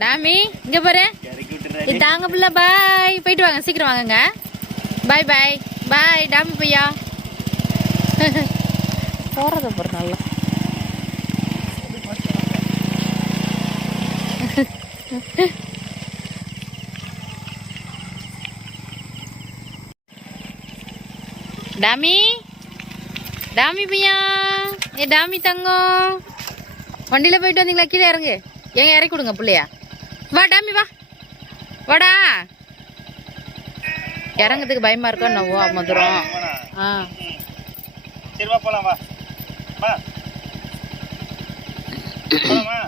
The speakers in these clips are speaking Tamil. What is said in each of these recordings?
டாமி இங்க பாரு. தாங்க பிள்ளை பாய். போயிட்டு வாங்க, சீக்கிரம் வாங்கங்க. பாய் பாய் பாய் டாமி பையா. போறத பாரு நல்லா. டாமி டாமி பையா. டாமி தங்கம், வண்டியில போயிட்டு வந்தீங்களா? கீழே இறங்கு. ஏங்க இறக்கி கொடுங்க பிள்ளையா. வா டாமி வா, வாடா. இறங்கறதுக்கு பயமா இருக்கா? நவோ மதுரம்.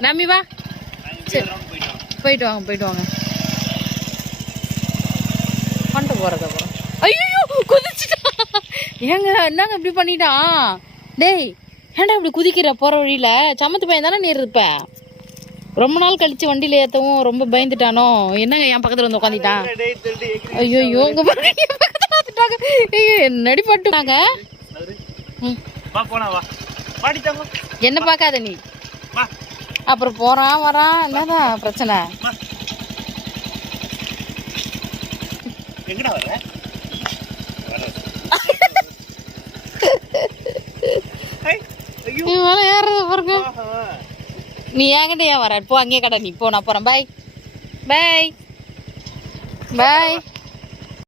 டாமி வா. போயிட்டு வாங்க போயிட்டு வாங்க. பண்ணிட்டு போறது அப்புறம். ஐயோ குதிச்சுட்டா. ஏங்க என்னங்க இப்படி பண்ணிட்டான்? டேய் ஏன்டா இப்படி குதிக்கிற? போற வழியில சமத்து பையன் தானே நீ இருப்ப. ரொம்ப நாள் கழிச்சு வண்டியில ஏத்தவும் ரொம்ப பயந்துட்டானோ என்னங்க? என் பக்கத்துல வந்து உட்காந்துட்டான். ஐயோ உங்க நடிப்பட்டுட்டாங்க. என்ன பாக்காத நீ. அப்புறம் போறான் வரான், என்னதான் பிரச்சனை? ஏறத பாருங்க. நீ ஏங்கிட்ட ஏன் வர? போ அங்கேயே கடை. நீ போ, நான் போறேன். பாய் பாய் பாய்.